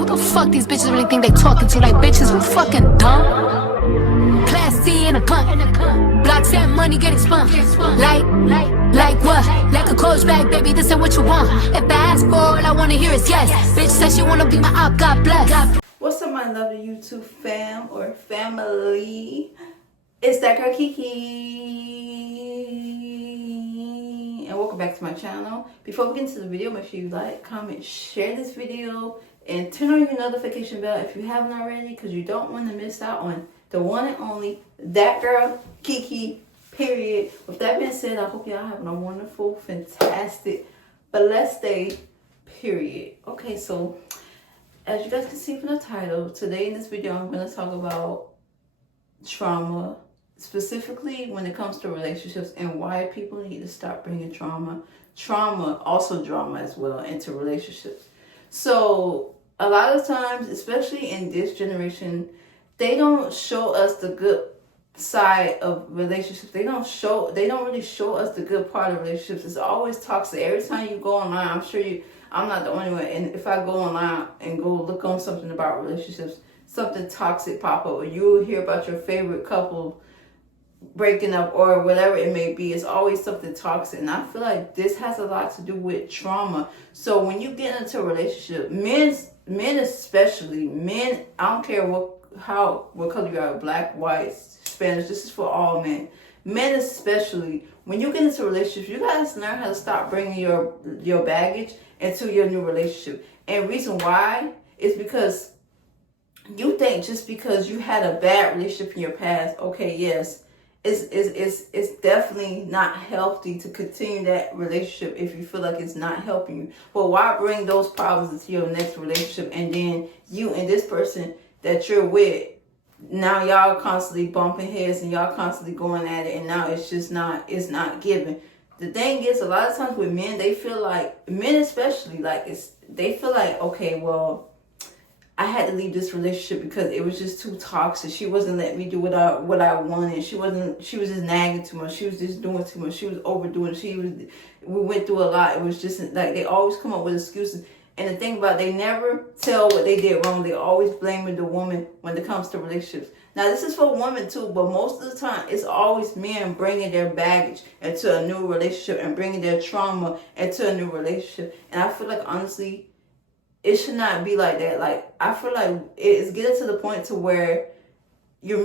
who the fuck these bitches really think they talking to? Like, bitches, we fucking dumb. Class C in a cunt. Blocks and money getting spun. Like what? Like a coach bag, baby, this ain't what you want. If I ask for all I wanna hear is yes. Bitch says she wanna be my op, God bless. What's up, my lovely YouTube fam or family? It's that girl Kiki. And welcome back to my channel. Before we get into the video, make sure you like, comment, share this video, and turn on your notification bell if you haven't already, because you don't want to miss out on the one and only That Girl Kiki, period. With that being said, I hope y'all having a wonderful, fantastic, blessed day, period. Okay, so as you guys can see from the title, today in this video, I'm going to talk about trauma, specifically when it comes to relationships and why people need to stop bringing trauma, also drama as well, into relationships. So a lot of times, especially in this generation, they don't show us the good side of relationships. They don't really show us the good part of relationships. It's always toxic. Every time you go online, I'm not the only one. And if I go online and go look on something about relationships, something toxic pop up, or you'll hear about your favorite couple breaking up or whatever it may be. It's always something toxic. And I feel like this has a lot to do with trauma. So when you get into a relationship, men especially, I don't care what color you are, black, white, Spanish, this is for all men. Men especially, when you get into a relationship, you guys learn how to stop bringing your baggage into your new relationship. And reason why is because you think just because you had a bad relationship in your past, okay, yes, it's definitely not healthy to continue that relationship if you feel like it's not helping you. But why bring those problems into your next relationship, and then you and this person that you're with, now y'all constantly bumping heads and y'all constantly going at it, and now it's not giving. The thing is, a lot of times with men, they feel like, men especially, they feel like, okay, well, I had to leave this relationship because it was just too toxic. She wasn't letting me do what I wanted. She was just nagging too much. She was just doing too much. She was overdoing. We went through a lot. It was just like, they always come up with excuses. And the thing about it, they never tell what they did wrong. They always blaming the woman when it comes to relationships. Now, this is for women too, but most of the time, it's always men bringing their baggage into a new relationship and bringing their trauma into a new relationship. And I feel like, honestly, it should not be like that. Like, I feel like it's getting to the point to where you're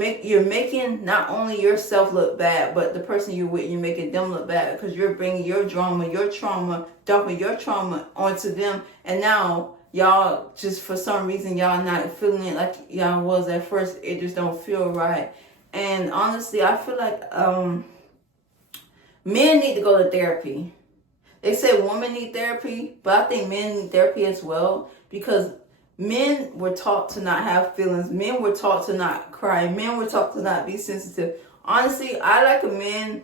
making not only yourself look bad, but the person you're with, you're making them look bad, because you're bringing your drama, your trauma, dumping your trauma onto them. And now y'all just, for some reason, y'all not feeling it like y'all was at first. It just don't feel right. And honestly, I feel like men need to go to therapy. They say women need therapy, but I think men need therapy as well, because men were taught to not have feelings. Men were taught to not cry. Men were taught to not be sensitive. Honestly, I like a man,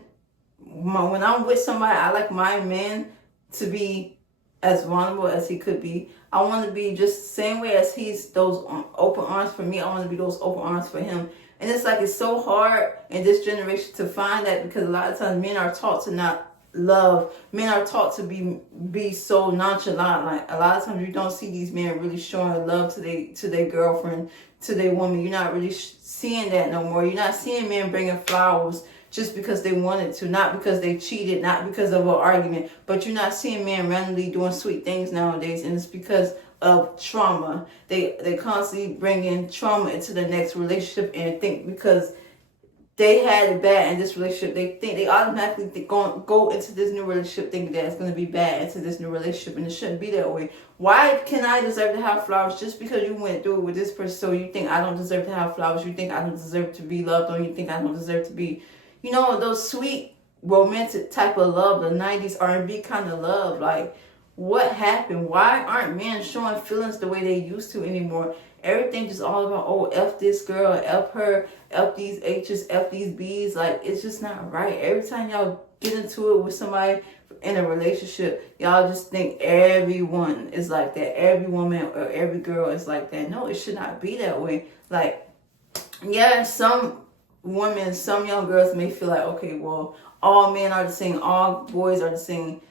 when I'm with somebody, I like my man to be as vulnerable as he could be. I want to be just the same way as he's those open arms for me. I want to be those open arms for him. And it's like, it's so hard in this generation to find that, because a lot of times men are taught to not love. Men are taught to be so nonchalant. Like, a lot of times you don't see these men really showing love to their girlfriend, to their woman. You're not really seeing that no more. You're not seeing men bringing flowers just because they wanted to, not because they cheated, not because of an argument. But you're not seeing men randomly doing sweet things nowadays, and it's because of trauma. They constantly bring in trauma into the next relationship, and think because they had it bad in this relationship, they automatically go into this new relationship thinking that it's going to be bad into this new relationship, and it shouldn't be that way. Why can I deserve to have flowers just because you went through it with this person? So you think I don't deserve to have flowers? You think I don't deserve to be loved, or you think I don't deserve to be, those sweet romantic type of love, the 90s R&B kind of love? Like, what happened? Why aren't men showing feelings the way they used to anymore? Everything just all about, oh, F this girl, F her, F these H's, F these B's. Like, it's just not right. Every time y'all get into it with somebody in a relationship, y'all just think everyone is like that. Every woman or every girl is like that. No, it should not be that way. Like, yeah, some women, some young girls may feel like, okay, well, all men are the same, all boys are the same.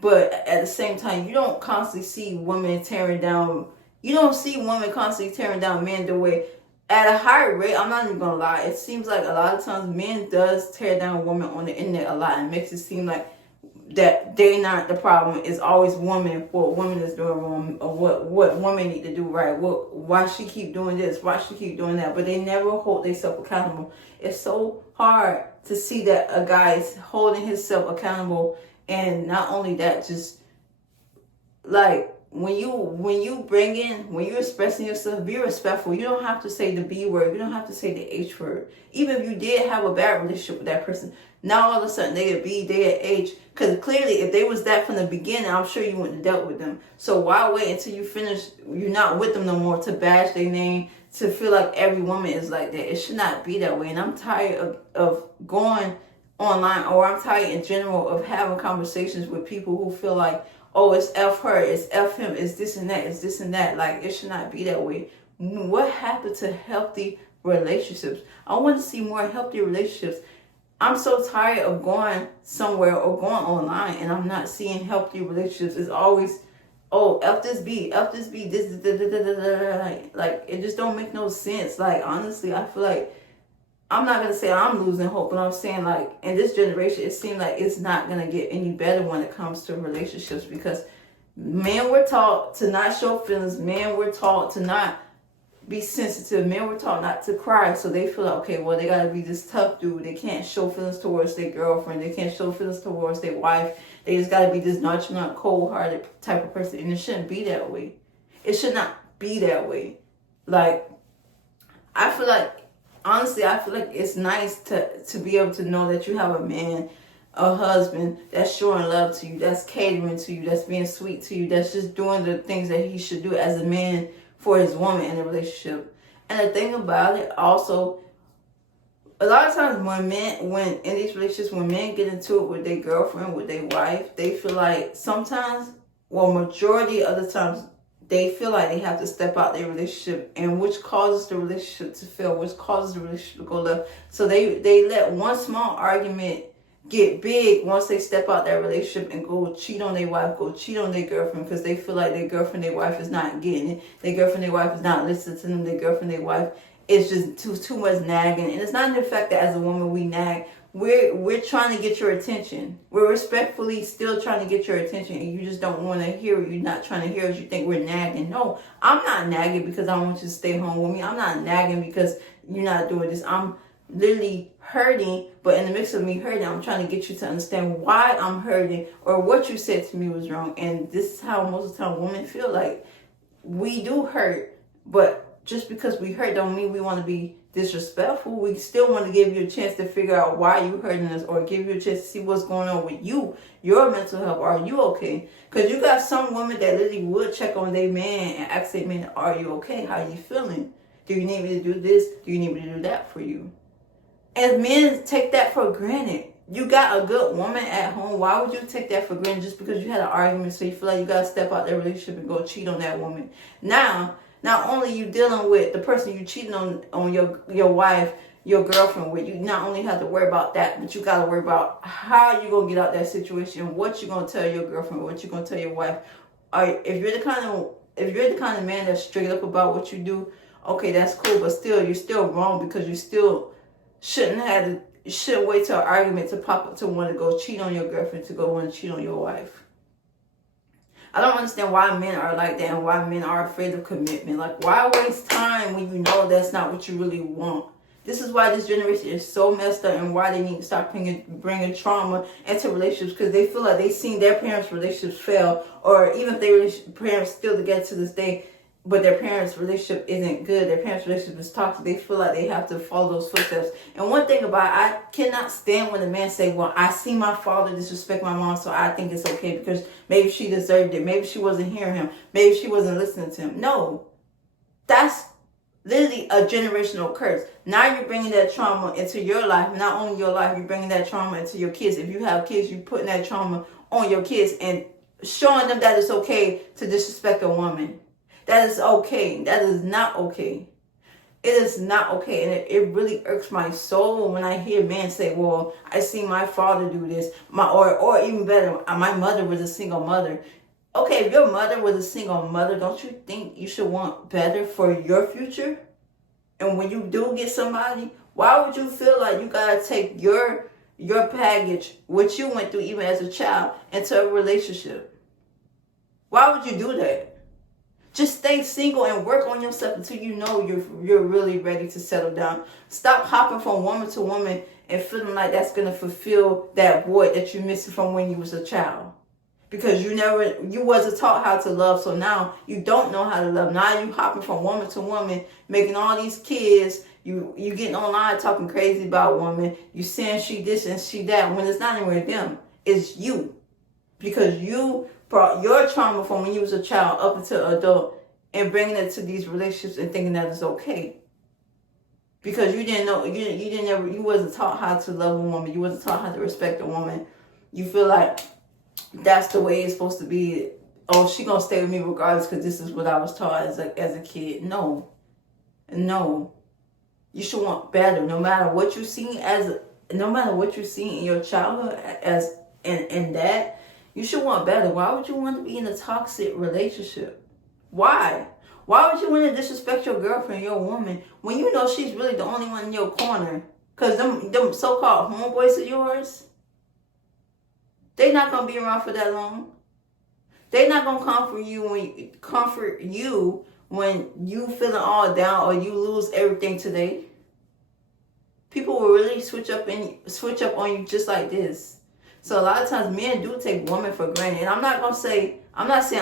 But at the same time, you don't constantly see women tearing down You don't see women constantly tearing down men the way, at a higher rate. I'm not even gonna lie. It seems like a lot of times men does tear down women on the internet a lot, and makes it seem like that they not the problem. It's always woman, what woman is doing wrong, or what women need to do right. Why she keep doing this? Why she keep doing that? But they never hold themselves accountable. It's so hard to see that a guy is holding himself accountable, and not only that, just like when you're expressing yourself, be respectful. You don't have to say the B word. You don't have to say the H word. Even if you did have a bad relationship with that person, now all of a sudden they at B, they at H. Because clearly, if they was that from the beginning, I'm sure you wouldn't have dealt with them. So why wait until you finish? You're not with them no more to bash their name, to feel like every woman is like that. It should not be that way. And I'm tired of going online, or I'm tired in general of having conversations with people who feel like, oh, it's F her, it's F him, it's this and that, it's this and that. Like, it should not be that way. What happened to healthy relationships? I want to see more healthy relationships. I'm so tired of going somewhere or going online and I'm not seeing healthy relationships. It's always, oh, F this B, this, like, it just don't make no sense. Like, honestly, I feel like, I'm not going to say I'm losing hope, but I'm saying, like, in this generation, it seems like it's not going to get any better when it comes to relationships, because men were taught to not show feelings. Men were taught to not be sensitive. Men were taught not to cry. So they feel like, okay, well, they got to be this tough dude. They can't show feelings towards their girlfriend. They can't show feelings towards their wife. They just got to be this nonchalant, cold-hearted type of person. And it shouldn't be that way. It should not be that way. Like, I feel like, honestly, I feel like it's nice to be able to know that you have a man, a husband that's showing love to you, that's catering to you, that's being sweet to you, that's just doing the things that he should do as a man for his woman in a relationship. And the thing about it also, a lot of times when in these relationships, when men get into it with their girlfriend, with their wife, they feel like sometimes, well, majority of the times, they feel like they have to step out their relationship, and which causes the relationship to fail, which causes the relationship to go left. So they let one small argument get big once they step out that relationship and go cheat on their wife, go cheat on their girlfriend, because they feel like their girlfriend, their wife is not getting it. Their girlfriend, their wife is not listening to them. Their girlfriend, their wife is just too much nagging. And it's not the fact that as a woman we nag. We're trying to get your attention. We're respectfully still trying to get your attention, and you just don't want to hear it. You're not trying to hear it. You think we're nagging. No, I'm not nagging because I want you to stay home with me. I'm not nagging because you're not doing this. I'm literally hurting, but in the midst of me hurting, I'm trying to get you to understand why I'm hurting, or what you said to me was wrong. And this is how most of the time women feel. Like, we do hurt, but just because we hurt don't mean we want to be disrespectful. We still want to give you a chance to figure out why you hurting us, or give you a chance to see what's going on with you, your mental health. Are you okay? Because you got some women that literally would check on their man and ask their man, are you okay? How are you feeling? Do you need me to do this? Do you need me to do that for you? And men take that for granted. You got a good woman at home. Why would you take that for granted just because you had an argument, so you feel like you got to step out that relationship and go cheat on that woman? Now, not only you dealing with the person you cheating on your wife, your girlfriend with, you not only have to worry about that, but you got to worry about how you going to get out that situation, what you going to tell your girlfriend, what you going to tell your wife. If you're the kind of man that's straight up about what you do, okay, that's cool, but still, you're still wrong, because you still shouldn't wait till an argument to pop up to want to go cheat on your girlfriend, to go want to cheat on your wife. I don't understand why men are like that, and why men are afraid of commitment. Like, why waste time when you know that's not what you really want? This is why this generation is so messed up, and why they need to stop bringing trauma into relationships, because they feel like they've seen their parents' relationships fail, or even if their parents still together to this day, but their parents' relationship isn't good, their parents' relationship is toxic, they feel like they have to follow those footsteps. And one thing about it, I cannot stand when a man say, well, I see my father disrespect my mom, so I think it's okay because maybe she deserved it. Maybe she wasn't hearing him. Maybe she wasn't listening to him. No, that's literally a generational curse. Now you're bringing that trauma into your life. Not only your life, you're bringing that trauma into your kids. If you have kids, you're putting that trauma on your kids and showing them that it's okay to disrespect a woman. That is okay. That is not okay. It is not okay. And it really irks my soul when I hear men say, well, I see my father do this. Or even better, my mother was a single mother. Okay, if your mother was a single mother, don't you think you should want better for your future? And when you do get somebody, why would you feel like you gotta take your baggage, what you went through even as a child, into a relationship? Why would you do that? Just stay single and work on yourself until you know you're really ready to settle down. Stop hopping from woman to woman and feeling like that's gonna fulfill that void that you missed from when you was a child. Because you wasn't taught how to love, so now you don't know how to love. Now you hopping from woman to woman, making all these kids. You getting online talking crazy about women. You saying she this and she that, when it's not even them. It's you. Because you brought your trauma from when you was a child up until adult and bringing it to these relationships and thinking that it's okay. Because you didn't know, you wasn't taught how to love a woman. You wasn't taught how to respect a woman. You feel like that's the way it's supposed to be. Oh, she gonna stay with me regardless because this is what I was taught as a kid. No. You should want better. No matter what you see in your childhood as in that, you should want better. Why would you want to be in a toxic relationship? Why? Why would you want to disrespect your girlfriend, your woman, when you know she's really the only one in your corner? Because them so-called homeboys of yours, they're not going to be around for that long. They're not going to comfort you when you feeling all down or you lose everything today. People will really switch up on you just like this. So a lot of times men do take women for granted. And I'm not saying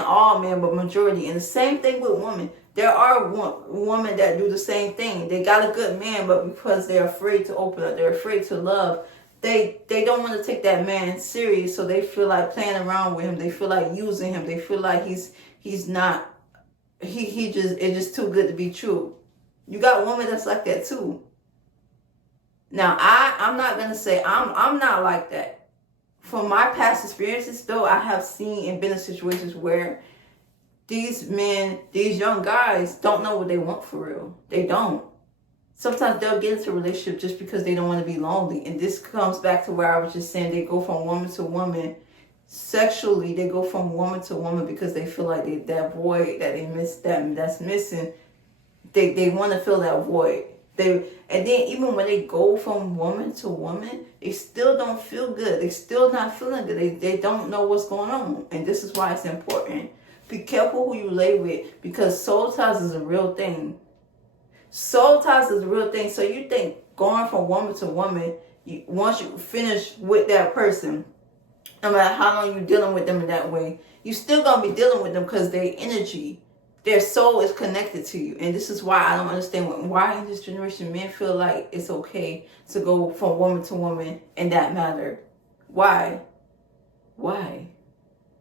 all men, but majority. And the same thing with women. There are women that do the same thing. They got a good man, but because they're afraid to open up, they're afraid to love, they don't want to take that man serious, so they feel like playing around with him. They feel like using him. They feel like it's just too good to be true. You got women that's like that too. Now I'm not gonna say I'm not like that. From my past experiences though, I have seen and been in situations where these men, these young guys don't know what they want for real. They don't. Sometimes they'll get into a relationship just because they don't want to be lonely. And this comes back to where I was just saying, they go from woman to woman. Sexually, they go from woman to woman because they feel like that void that they miss, that's missing. They want to fill that void. And then even when they go from woman to woman, they still don't feel good. They still not feeling good. They don't know what's going on. And this is why it's important. Be careful who you lay with, because soul ties is a real thing. Soul ties is a real thing. So you think going from woman to woman, once you finish with that person, no matter how long you're dealing with them in that way, you still going to be dealing with them because their energy, their soul is connected to you. And this is why I don't understand why in this generation men feel like it's okay to go from woman to woman in that matter. Why?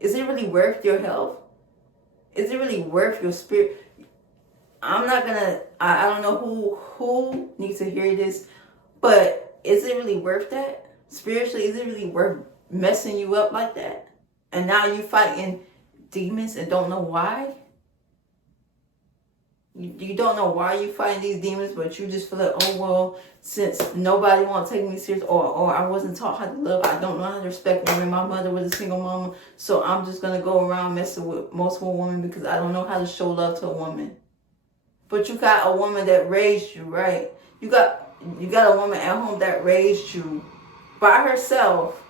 Is it really worth your health? Is it really worth your spirit? I don't know who needs to hear this, but is it really worth that? Spiritually, is it really worth messing you up like that? And now you fighting demons and don't know why? You don't know why you fighting these demons, but you just feel like, oh, well, since nobody want to take me serious, or I wasn't taught how to love, I don't know how to respect women. My mother was a single mama, so I'm just going to go around messing with multiple women because I don't know how to show love to a woman. But you got a woman that raised you, right? You got a woman at home that raised you by herself,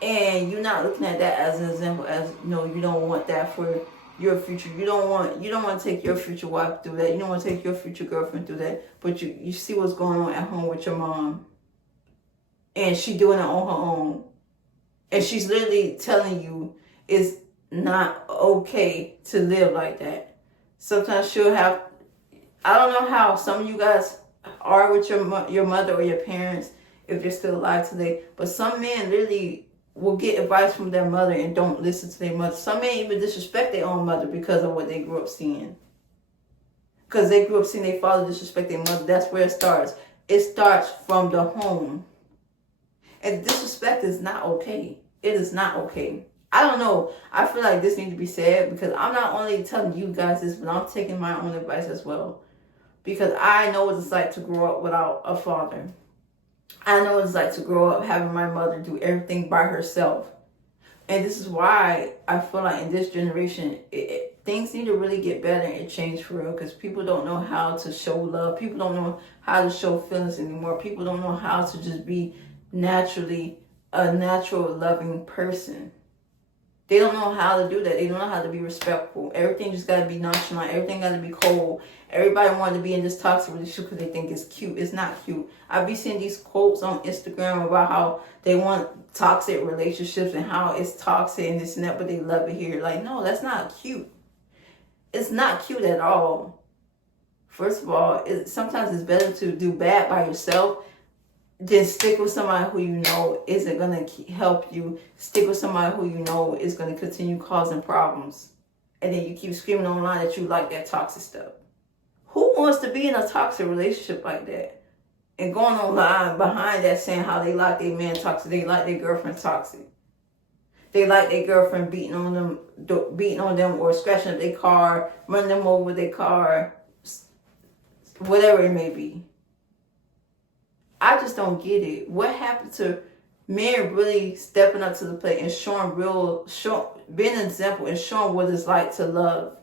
and you're not looking at that as an example, as no, you don't want that for your future. You don't want to take your future wife through that. You don't want to take your future girlfriend through that. But you see what's going on at home with your mom, and she doing it on her own, and she's literally telling you it's not okay to live like that. Sometimes she'll have, I don't know how some of you guys are with your mother or your parents if they're still alive today, but some men literally will get advice from their mother and don't listen to their mother. Some men even disrespect their own mother because of what they grew up seeing. Because they grew up seeing their father disrespect their mother. That's where it starts. It starts from the home. And disrespect is not okay. It is not okay. I don't know. I feel like this needs to be said because I'm not only telling you guys this, but I'm taking my own advice as well. Because I know what it's like to grow up without a father. I know what it's like to grow up having my mother do everything by herself. And this is why I feel like in this generation, things need to really get better and change for real. Because people don't know how to show love. People don't know how to show feelings anymore. People don't know how to just be naturally a natural loving person. They don't know how to do that. They don't know how to be respectful. Everything just got to be nonchalant. Everything got to be cold. Everybody wanted to be in this toxic relationship because they think it's cute. It's not cute. I be seeing these quotes on Instagram about how they want toxic relationships and how it's toxic and this and that, but they love it here. Like, no, that's not cute. It's not cute at all. First of all, sometimes it's better to do bad by yourself then stick with somebody who you know isn't going to help you. Stick with somebody who you know is going to continue causing problems. And then you keep screaming online that you like that toxic stuff. Who wants to be in a toxic relationship like that? And going online behind that saying how they like their man toxic, they like their girlfriend toxic. They like their girlfriend beating on them or scratching up their car, running them over with their car, whatever it may be. I just don't get it. What happened to men really stepping up to the plate and being an example and showing what it's like to love?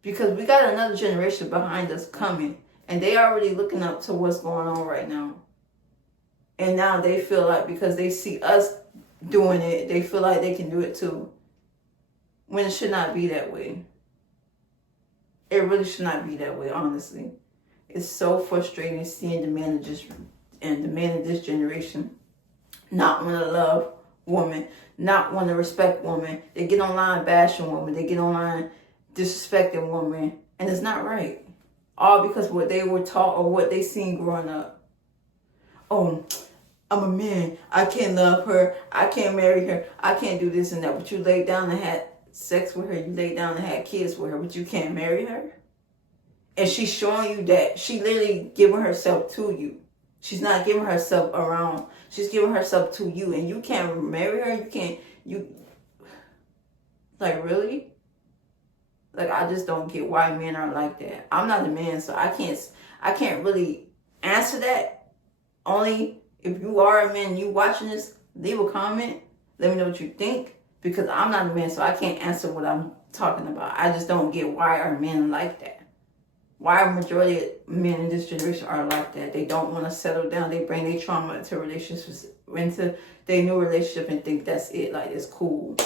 Because we got another generation behind us coming, and they already looking up to what's going on right now. And now they feel like because they see us doing it, they feel like they can do it too. When it should not be that way. It really should not be that way, honestly. It's so frustrating seeing the men of this generation not want to love women, not want to respect women. They get online bashing women. They get online disrespecting women. And it's not right. All because what they were taught or what they seen growing up. Oh, I'm a man. I can't love her. I can't marry her. I can't do this and that. But you laid down and had sex with her. You laid down and had kids with her. But you can't marry her. And she's showing you that she literally giving herself to you. She's not giving herself around. She's giving herself to you. And you can't marry her. Like, really? Like, I just don't get why men are like that. I'm not a man, so I can't really answer that. Only if you are a man and you watching this, leave a comment. Let me know what you think. Because I'm not a man, so I can't answer what I'm talking about. I just don't get why are men like that. Why a majority of men in this generation are like that. They don't want to settle down. They bring their trauma into relationships, into their new relationship and think that's it. Like, it's cool.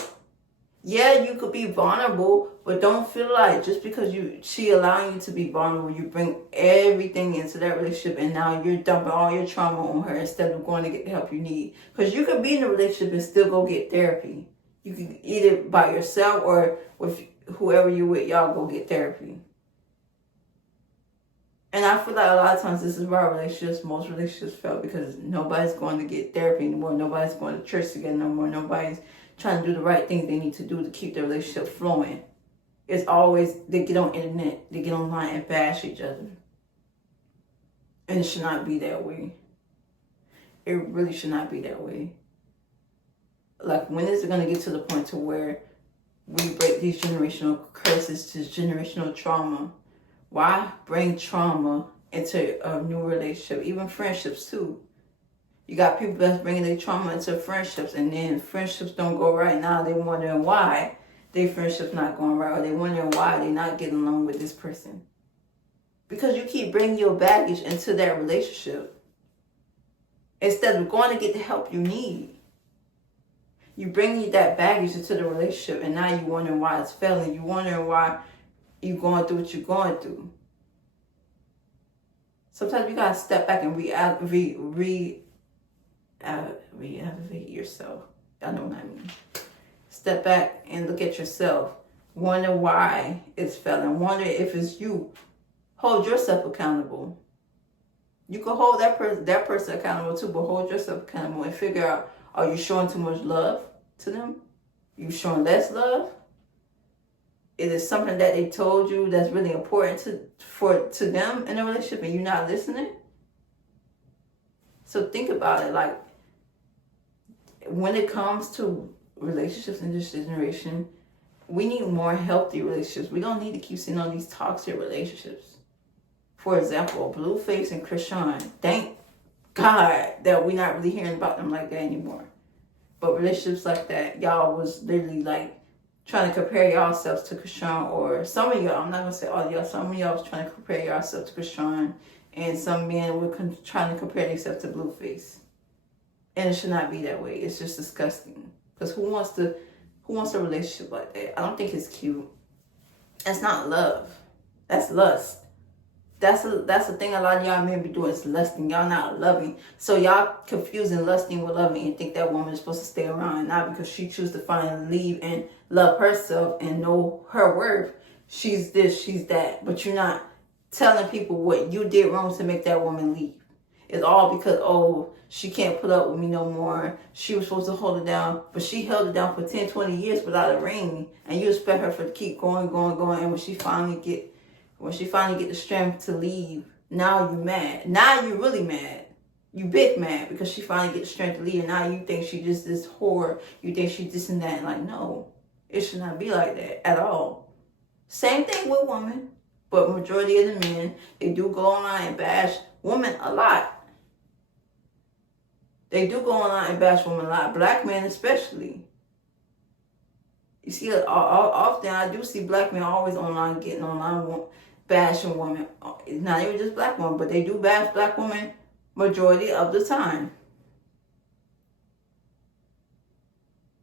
Yeah, you could be vulnerable, but don't feel like just because she allowing you to be vulnerable, you bring everything into that relationship and now you're dumping all your trauma on her instead of going to get the help you need. Because you could be in a relationship and still go get therapy. You can either by yourself or with whoever you're with, y'all go get therapy. And I feel like a lot of times this is why most relationships fail, because nobody's going to get therapy anymore. Nobody's going to church together no more. Nobody's trying to do the right things they need to do to keep the relationship flowing. It's always, they get on internet, they get online and bash each other. And it should not be that way. It really should not be that way. Like, when is it going to get to the point to where we break these generational curses, this generational trauma? Why bring trauma into a new relationship? Even friendships too. You got people that's bringing their trauma into friendships, and then friendships don't go right. Now they wondering why their friendships not going right, or they wondering why they not getting along with this person. Because you keep bringing your baggage into that relationship instead of going to get the help you need. You bring that baggage into the relationship, and now you wondering why it's failing. You wondering why you're going through what you're going through. Sometimes you gotta step back and reevaluate yourself. I know what I mean. Step back and look at yourself. Wonder why it's failing. Wonder if it's you. Hold yourself accountable. You can hold that person accountable too, but hold yourself accountable and figure out: are you showing too much love to them? You showing less love? Is it something that they told you that's really important to them in a relationship and you're not listening? So think about it. Like, when it comes to relationships in this generation, we need more healthy relationships. We don't need to keep seeing all these toxic relationships. For example, Blueface and Krishan. Thank God that we're not really hearing about them like that anymore. But relationships like that, y'all was literally like trying to compare yourselves to Krishan, or some of y'all, I'm not gonna say all y'all, some of y'all was trying to compare yourselves to Krishan, and some men were trying to compare themselves to Blueface. And it should not be that way. It's just disgusting. Because who wants a relationship like that? I don't think it's cute. That's not love. That's lust. That's the thing a lot of y'all men be doing, is lusting. Y'all not loving. So y'all confusing lusting with loving and think that woman is supposed to stay around. Not because she chooses to finally leave and love herself and know her worth. She's this, she's that. But you're not telling people what you did wrong to make that woman leave. It's all because, oh, she can't put up with me no more. She was supposed to hold it down, but she held it down for 10, 20 years without a ring. And you expect her to keep going. And when she finally get the strength to leave, now you mad. Now you really mad. You big mad because she finally get the strength to leave. And now you think she just this whore. You think she this and that. And like, no, it should not be like that at all. Same thing with women. But majority of the men, they do go online and bash women a lot. They do go online and bash women a lot. Black men especially. You see, often I do see black men always online getting online bashing women. It's not even just black women, but they do bash black women majority of the time.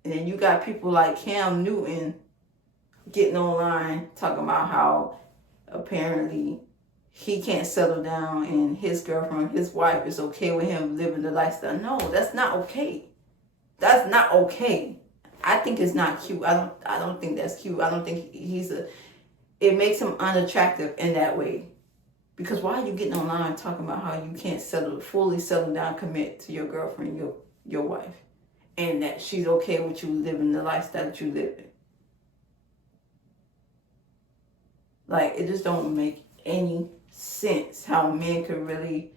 And then you got people like Cam Newton getting online talking about how apparently he can't settle down and his girlfriend, his wife is okay with him living the lifestyle. No, that's not okay. That's not okay. I think it's not cute. I don't think that's cute. I don't think it makes him unattractive in that way. Because why are you getting online talking about how you can't fully settle down, commit to your girlfriend, your wife, and that she's okay with you living the lifestyle that you live in? Like, it just don't make any sense how men could really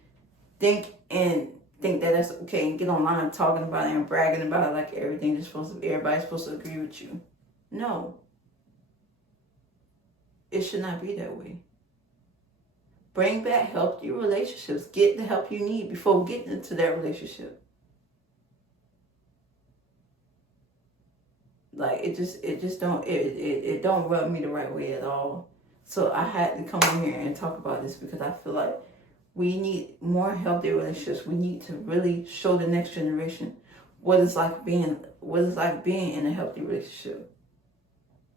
think that that's okay and get online talking about it and bragging about it like everybody's supposed to agree with you. No. It should not be that way. Bring back healthy relationships. Get the help you need before getting into that relationship. Like, it don't rub me the right way at all. So I had to come in here and talk about this because I feel like we need more healthy relationships. We need to really show the next generation what it's like being in a healthy relationship.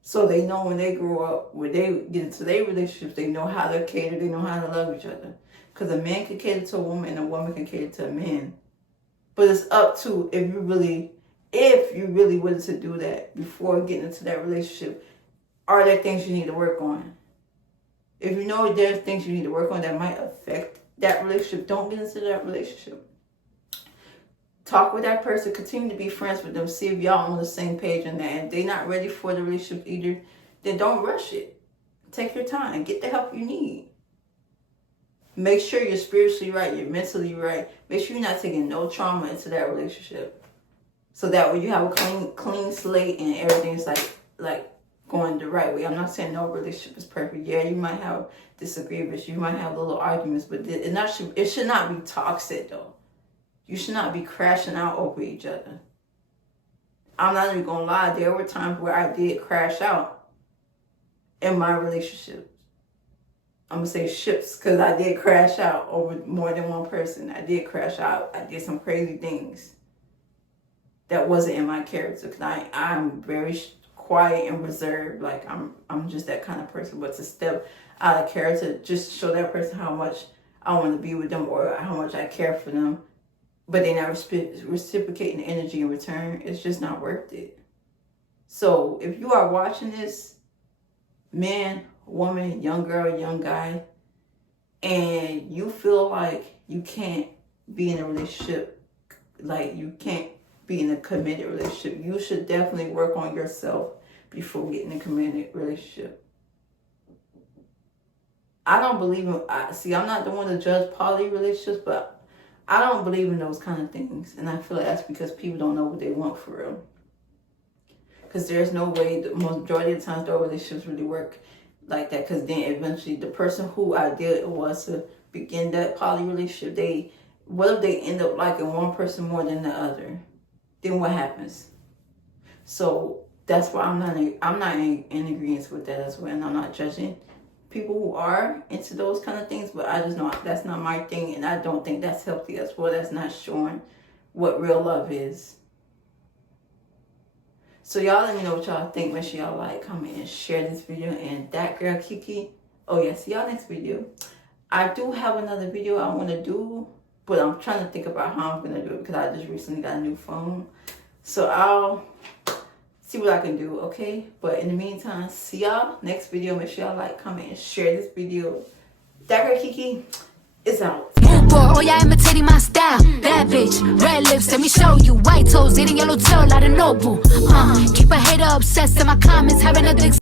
So they know when they grow up, when they get into their relationships, they know how to cater, they know how to love each other. Because a man can cater to a woman and a woman can cater to a man. But it's up to if you really wanted to do that before getting into that relationship, are there things you need to work on? If you know there's things you need to work on that might affect that relationship, don't get into that relationship. Talk with that person, continue to be friends with them, see if y'all on the same page and that. And if they're not ready for the relationship either, then don't rush it. Take your time, get the help you need. Make sure you're spiritually right, you're mentally right. Make sure you're not taking no trauma into that relationship. So that way you have a clean slate and everything's like going the right way. I'm not saying no relationship is perfect. Yeah, you might have disagreements, you might have little arguments, but it should not be toxic though. You should not be crashing out over each other. I'm not even gonna lie, there were times where I did crash out in my relationships. I'm gonna say ships because I did crash out over more than one person. I did crash out. I did some crazy things that wasn't in my character because I'm very quiet and reserved. Like I'm just that kind of person. But to step out of character, just show that person how much I want to be with them or how much I care for them, but they're not reciprocating the energy in return, it's just not worth it. So if you are watching this, man, woman, young girl, young guy, and you feel like you can't be in a relationship, like you can't be in a committed relationship, you should definitely work on yourself before getting a committed relationship. I don't believe in, I'm not the one to judge poly relationships, but I don't believe in those kind of things. And I feel like that's because people don't know what they want for real. Because there's no way, the majority of the times, those relationships really work like that. Because then eventually the person who I did was to begin that poly relationship, what if they end up liking one person more than the other? then what happens? So that's why I'm not in agreement with that as well, and I'm not judging people who are into those kind of things, but I just know that's not my thing, and I don't think that's healthy as well. That's not showing what real love is. So y'all let me know what y'all think. Make sure y'all like, comment, and share this video. And that girl Kiki, oh yeah, see y'all next video. I do have another video I want to do, but I'm trying to think about how I'm going to do it because I just recently got a new phone. So I'll see what I can do, okay? But in the meantime, see y'all next video. Make sure y'all like, comment, and share this video. That girl Kiki is out. Oh yeah, imitating my style. Bad bitch, red lips, let me show you. White toes, eating yellow tail, out of noble. Keep a hater obsessed in my comments, having a dick.